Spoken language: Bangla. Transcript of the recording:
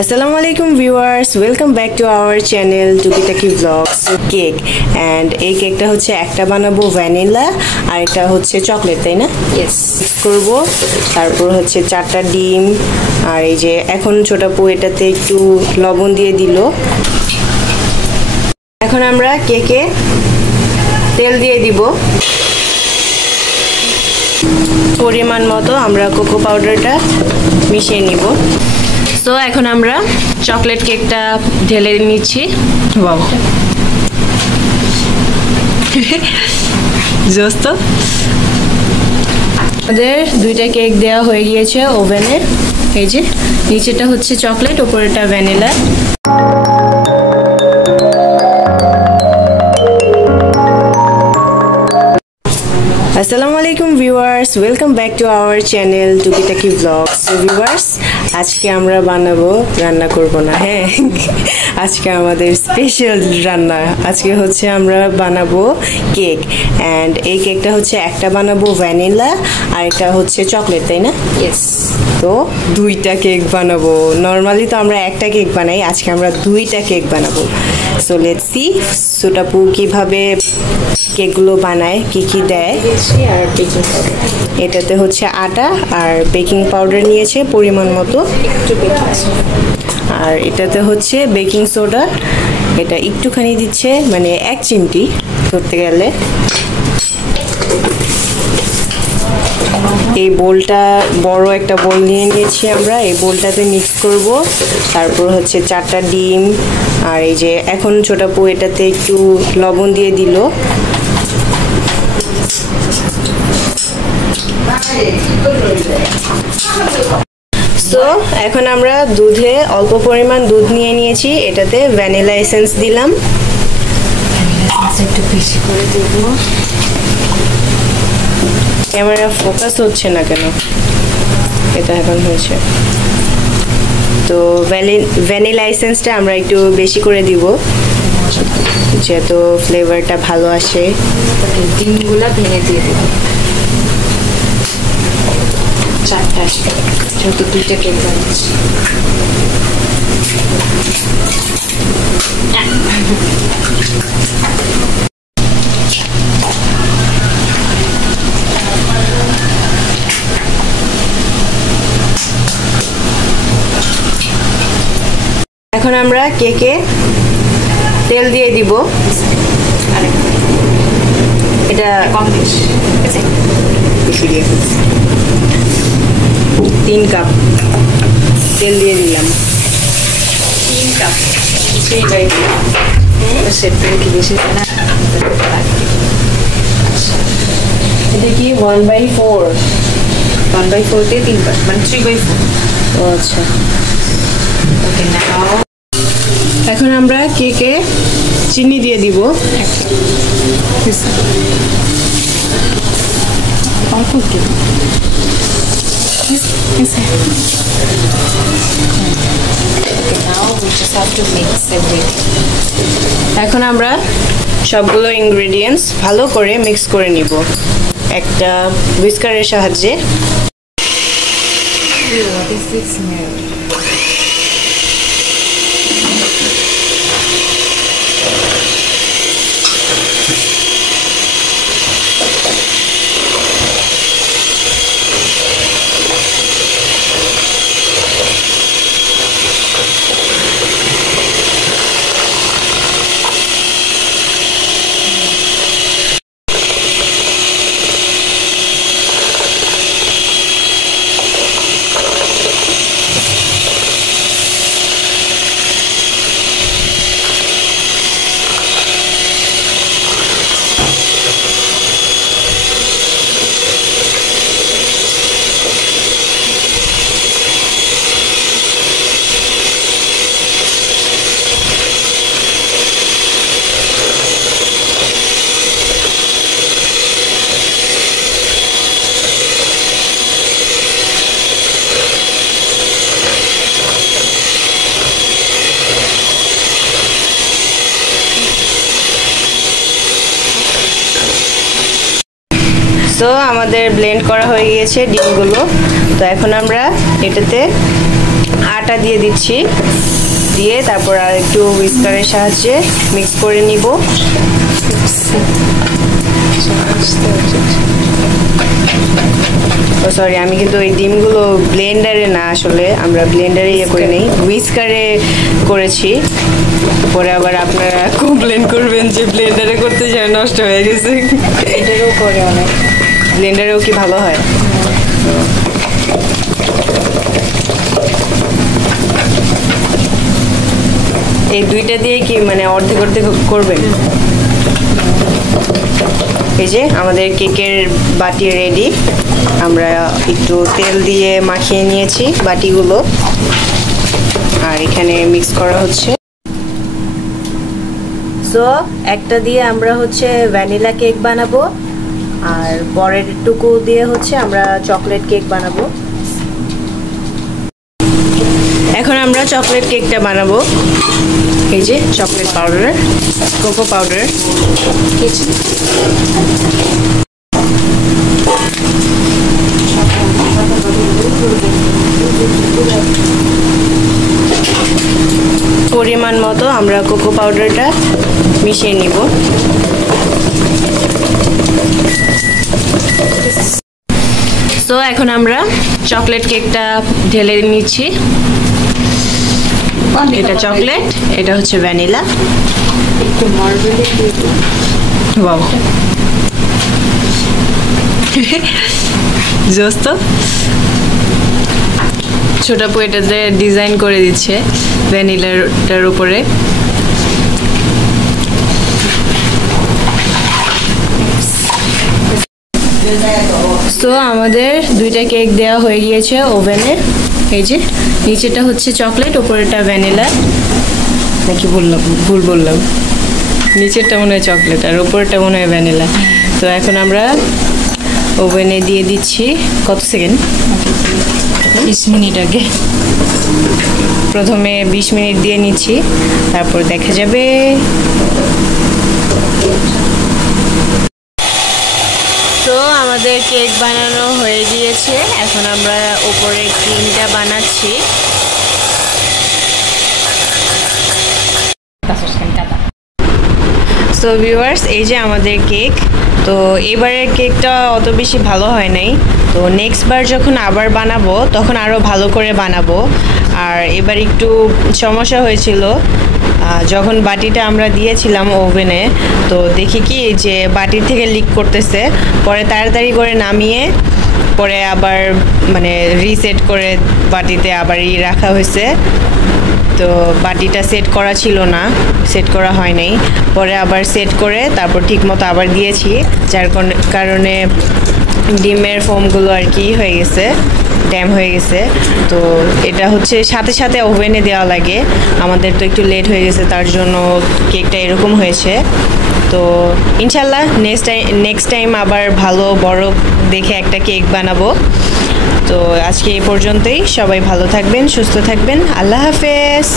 Assalamualaikum viewers, welcome back to our channel Tukitaki Vlogs cake and এই কেকটা হচ্ছে একটা বানাবো ভ্যানিলা আর এটা হচ্ছে চকলেট তাই না yes করব তারপর হচ্ছে 4টা ডিম আর এই যে এখন ছোট আপু এটাতে একটু লবণ দিয়ে দিল এখন আমরা কেকে তেল দিয়ে দিব পরিমাণ মতো আমরা কোকো পাউডারটা মিশিয়ে নিব তো এখন আমরা চকলেট কেকটা ঢেলে নিচ্ছি ওয়াও জোস্ত আমাদের দুইটা কেক দেওয়া হয়ে গিয়েছে ওভেনে এই যে নিচেটা হচ্ছে চকলেট উপরেটা vanilla Assalamualaikum viewers, welcome back to our channel Tukitaki Vlogs. So viewers, আজকে আমরা বানাবো রান্না করব না হ্যাঁ আজকে আমাদের স্পেশাল রান্না আজকে হচ্ছে আমরা বানাবো কেক এন্ড এই কেকটা হচ্ছে একটা বানাবো ভ্যানিলা আর এটা হচ্ছে চকলেট তাই না yes তো দুইটা কেক বানাবো নরমালি তো আমরা একটা কেক বানাই আজকে আমরা দুইটা কেক বানাবো সো লেটস সি সুটাপু কিভাবে কেকগুলো বানায় কি কি দেয় আর বেকিং পাউডার এটাতে হচ্ছে আটা আর বেকিং পাউডার নিয়েছে পরিমাণ মতো একটু বেকিং সোডা আর এটাতে হচ্ছে বেকিং সোডা এটা একটুখানি দিচ্ছে মানে 1 চিমটি করতে গেলে এই বোলটা বড় একটা বোল নিয়ে নিয়েছি আমরা এই বোলটাতে মিক্স করব তারপর হচ্ছে 4টা ডিম আর এই যে এখন ছোট আপু এটাতে একটু লবণ দিয়ে দিল সো এখন আমরা দুধে অল্প পরিমাণ দুধ নিয়ে নিয়েছি এটাতে ভ্যানিলা এসেন্স দিলাম একটু বেশি করে দেব ক্যামেরা ফোকাস হচ্ছে না কেন এটা এখন হয়েছে তো ভ্যানিলা এসেন্সটা আমরা একটু বেশি করে দিব যেহেতু ফ্লেভারটা ভালো আসে ডিমগুলো ভেঙে দিয়ে দেব 4টা যেহেতু দুইটা কেক বানাচ্ছি এখন আমরা কেকে তেল দিয়ে দিব এটা কম বেশি 3 কাপ তেল দিয়ে দিলাম 3 কাপ 3/4 সেটা কি বেশি না এটা কি 1/4 1/4 তে 3 বার মানে 3/4 ও আচ্ছা ওকে নাও এখন আমরা কেকে চিনি দিয়ে দিব অল্প একটু এখন আমরা সবগুলো ইনগ্রেডিয়েন্টস ভালো করে মিক্স করে নিব একটা হুইস্কারের সাহায্যে সো আমাদের ব্লেন্ড করা হয়ে গিয়েছে ডিমগুলো। তো এখন আমরা এটাতে আটা দিয়ে দিচ্ছি, দিয়ে তারপর আর একটু হুইস্কারের সাহায্যে মিক্স করে নিব। ও সরি, আমি কিন্তু এই ডিমগুলো ব্লেন্ডারে না, আসলে আমরা ব্লেন্ডারে ইয়ে করে নেই, হুইস্কারে করেছি। পরে আবার আপনারা কমপ্লেন করবেন যে ব্লেন্ডারে করতে যায় নষ্ট হয়ে গেছে। এটারও করে অনেক, ব্লেন্ডারেও কি ভালো হয়? এই দুইটা দিয়ে কি মানে অর্ধেক অর্ধেক করবেন? এই যে আমাদের কেকের বাটি রেডি। আমরা একটু তেল দিয়ে মাখিয়ে নিয়েছি বাটিগুলো, আর এখানে মিক্স করা হচ্ছে। সো একটা দিয়ে আমরা হচ্ছে ভ্যানিলা কেক বানাবো, আর পরের টুকু দিয়ে হচ্ছে আমরা চকলেট কেক বানাবো। এখন আমরা চকলেট কেকটা বানাবো। এই যে চকলেট পাউডার, কোকো পাউডার, পরিমাণ মতো আমরা কোকো পাউডারটা মিশিয়ে নিব। তো এখন আমরা চকলেট কেকটা ঢেলে নিচ্ছি। এটা চকলেট, এটা হচ্ছে ভ্যানিলা। একটু মার্বেল ওয়াও, জোস তো। ছোট আপু এটাতে ডিজাইন করে দিচ্ছে ভ্যানিলাটার উপরে। তো আমাদের দুইটা কেক দেওয়া হয়ে গিয়েছে ওভেনে। এই যে নিচেটা হচ্ছে চকলেট, উপরেটা ভ্যানিলা, নাকি ভুল বললাম? নিচেরটা মনে হয় চকলেট আর উপরেরটা মনে হয় ভ্যানিলা। তো এখন আমরা ওভেনে দিয়ে দিচ্ছি। কত সেকেন্ড? 20 মিনিট আগে। প্রথমে 20 মিনিট দিয়ে নিচ্ছি, তারপর দেখা যাবে। তো আমাদের কেক বানানো হয়ে গিয়েছে। এখন আমরা উপরে ক্রিমটা বানাচ্ছি। সো ভিউয়ার্স, এই যে আমাদের কেক। তো এবারের কেকটা অত বেশি ভালো হয় নাই। তো নেক্সট বার যখন আবার বানাবো তখন আরও ভালো করে বানাবো। আর এবার একটু সমস্যা হয়েছিল, যখন বাটিটা আমরা দিয়েছিলাম ওভেনে, তো দেখি কি যে বাটির থেকে লিক করতেছে। পরে তাড়াতাড়ি করে নামিয়ে পরে আবার মানে রিসেট করে বাটিতে আবার রাখা হয়েছে। তো বাটিটা সেট করা ছিল না, সেট করা হয় নাই। পরে আবার সেট করে তারপর ঠিকমতো আবার দিয়েছি, যার কারণে ডিমের ফোমগুলো আর কি হয়ে গেছে, ড্যাম হয়ে গেছে। তো এটা হচ্ছে সাথে সাথে ওভেনে দেওয়া লাগে, আমাদের তো একটু লেট হয়ে গেছে, তার জন্য কেকটা এরকম হয়েছে। তো ইনশাল্লাহ নেক্সট টাইম আবার ভালো বড় দেখে একটা কেক বানাবো। তো আজকে এই পর্যন্তই। সবাই ভালো থাকবেন, সুস্থ থাকবেন। আল্লাহ হাফেজ।